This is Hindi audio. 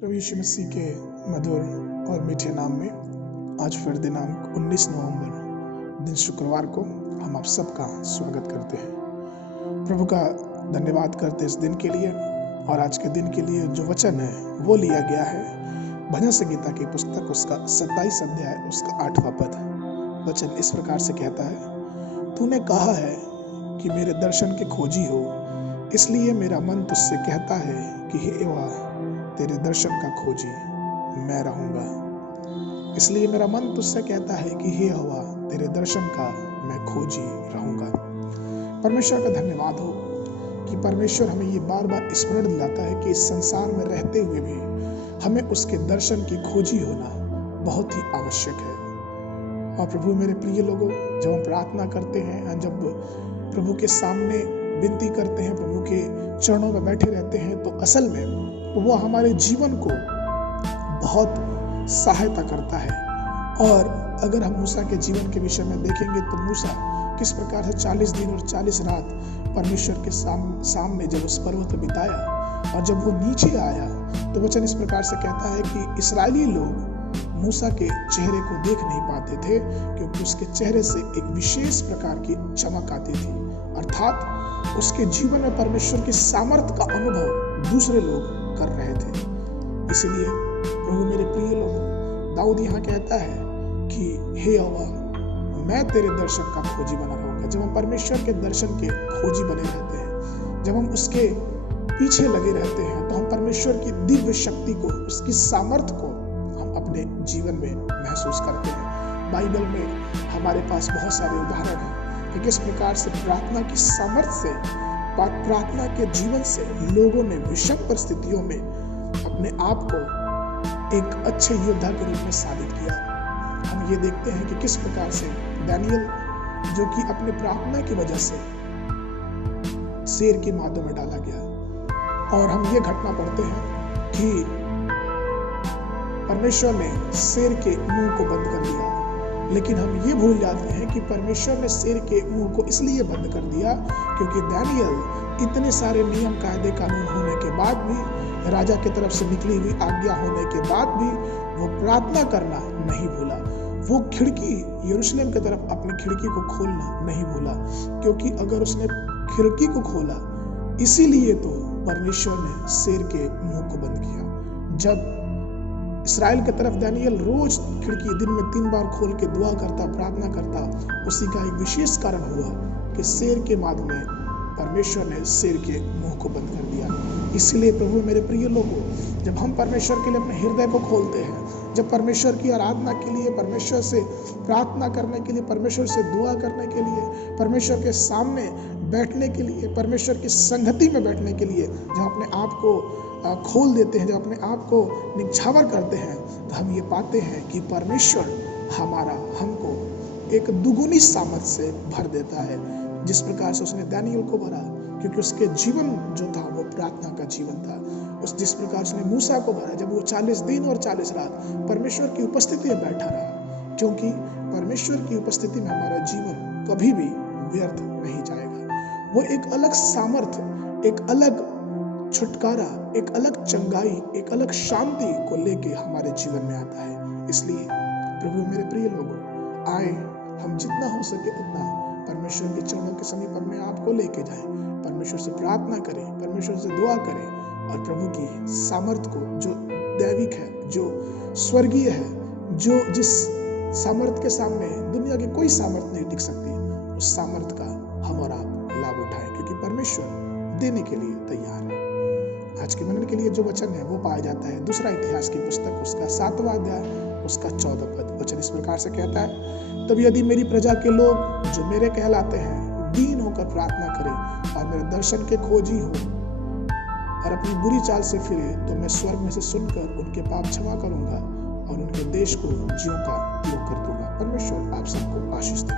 प्रभु यीशु मसीह के मधुर और मीठे नाम में आज फिर दिनांक 19 नवंबर दिन शुक्रवार को हम आप सबका स्वागत करते हैं। प्रभु का धन्यवाद करते इस दिन के लिए। और आज के दिन के लिए जो वचन है वो लिया गया है भजन संगीता की पुस्तक उसका 27 अध्याय उसका 8वां पद। वचन इस प्रकार से कहता है, तूने कहा है कि मेरे दर्शन के खोजी हो, इसलिए मेरा मन तुझसे कहता है कि हे यहोवा तेरे दर्शन का खोजी मैं रहूंगा। इसलिए मेरा मन तुझसे कहता है कि हे यहोवा तेरे दर्शन का मैं खोजी रहूंगा। परमेश्वर का धन्यवाद हो कि परमेश्वर हमें ये बार बार स्मरण दिलाता है कि इस संसार में रहते हुए भी हमें उसके दर्शन की खोजी होना बहुत ही आवश्यक है। और प्रभु मेरे प्रिय लोगों, जब हम प्रार्थना करते हैं, जब प्रभु के सामने विनती करते हैं, प्रभु के चरणों में बैठे रहते हैं, तो असल में वो हमारे जीवन को बहुत सहायता करता है। और अगर हम मूसा के जीवन के विषय में देखेंगे तो मूसा किस प्रकार से 40 दिन और 40 रात परमेश्वर के सामने जब उस पर्वत पर बिताया, और जब वो नीचे आया तो वचन इस प्रकार से कहता है कि इस्राएली लोग मूसा के चेहरे को देख नहीं पाते थे, क्योंकि उसके चेहरे से एक विशेष प्रकार की चमक आती थी। अर्थात उसके जीवन में परमेश्वर की सामर्थ्य का अनुभव दूसरे लोग कर रहे थे। इसलिए प्रभु मेरे प्रिय लोग, दाऊद यहाँ कहता है कि हे यहोवा मैं तेरे दर्शन का खोजी बना रहूंगा। जब हम परमेश्वर के दर्शन के खोजी बने रहते हैं, जब हम उसके पीछे लगे रहते हैं, तो हम परमेश्वर की दिव्य शक्ति को, उसकी सामर्थ्य को हम अपने जीवन में महसूस करते हैं। बाइबल में हमारे पास बहुत सारे उदाहरण हैं कि किस प्रकार से प्रार्थना की सामर्थ्य से, प्रार्थना के जीवन से लोगों ने विषम परिस्थितियों में अपने आप को एक अच्छे योद्धा के रूप में साबित किया। हम ये देखते हैं कि किस प्रकार से दानियल, जो कि अपने प्रार्थना की वजह से शेर की मादों में डाला गया, और हम ये घटना पढ़ते हैं कि परमेश्वर ने शेर के मुंह को बंद कर दिया। लेकिन हम ये भूल जाते हैं कि परमेश्वर ने शेर के मुंह को इसलिए बंद कर दिया क्योंकि दानियल इतने सारे नियम कायदे कानून होने के बाद भी, राजा की तरफ से निकली हुई आज्ञा होने के बाद भी वो प्रार्थना करना नहीं भूला। वो खिड़की, यरूशलेम की तरफ अपनी खिड़की को खोलना नहीं भूला, क्योंकि अगर उसने खिड़की को खोला, इसीलिए तो परमेश्वर ने शेर के मुंह को बंद किया। जब इस्राएल की तरफ दानियल रोज खिड़की दिन में 3 बार खोल के दुआ करता, प्रार्थना करता, उसी का एक विशेष कारण हुआ कि शेर के माद में परमेश्वर ने शेर के मुंह को बंद कर दिया। इसलिए प्रभु मेरे प्रिय लोगों, जब हम परमेश्वर के लिए अपने हृदय को खोलते हैं, जब परमेश्वर की आराधना के लिए, परमेश्वर से प्रार्थना करने के लिए, परमेश्वर से दुआ करने के लिए, परमेश्वर के सामने बैठने के लिए, परमेश्वर की संगति में बैठने के लिए जब अपने आप को खोल देते हैं, जब अपने आप को निछावर करते हैं, तो हम ये पाते हैं कि परमेश्वर हमको एक दुगुनी सामर्थ से भर देता है। जिस प्रकार से उसने दानियल को भरा, क्योंकि उसके जीवन जो था वो प्रार्थना का जीवन था। जिस प्रकार उसने मूसा को भरा, जब वो 40 दिन और 40 रात परमेश्वर की उपस्थिति में बैठा रहा, क्योंकि परमेश्वर की उपस्थिति में हमारा जीवन कभी भी व्यर्थ नहीं जाएगा। वो एक अलग सामर्थ्य, एक अलग छुटकारा, एक अलग चंगाई, एक अलग शांति को लेके हमारे जीवन में आता है। इसलिए प्रभु मेरे प्रिय लोगों, आए हम जितना हो सके उतना परमेश्वर के चरणों के समीप अपने आप को लेके जाएं, परमेश्वर से प्रार्थना करें, परमेश्वर से दुआ करें, और प्रभु की सामर्थ्य को, जो दैविक है, जो स्वर्गीय है, जो जिस सामर्थ्य के सामने दुनिया की कोई सामर्थ्य नहीं टिक सकती, उस सामर्थ्य का हम और आप लाभ उठाएं, क्योंकि परमेश्वर देने के लिए तैयार है। आज के मनन के लिए जो वचन है वो पाया जाता है दूसरा इतिहास की पुस्तक उसका 7वां अध्याय उसका 14 पद। वचन इस प्रकार से कहता है, तब यदि मेरी प्रजा के लोग जो मेरे कहलाते हैं दीन होकर प्रार्थना करें और मेरे दर्शन के खोजी हो और अपनी बुरी चाल से फिरे, तो मैं स्वर्ग में से सुनकर उनके पाप क्षमा करूंगा और उनके देश को ज्यों का त्यों कर दूंगा। परमेश्वर आप सबको आशीष दे।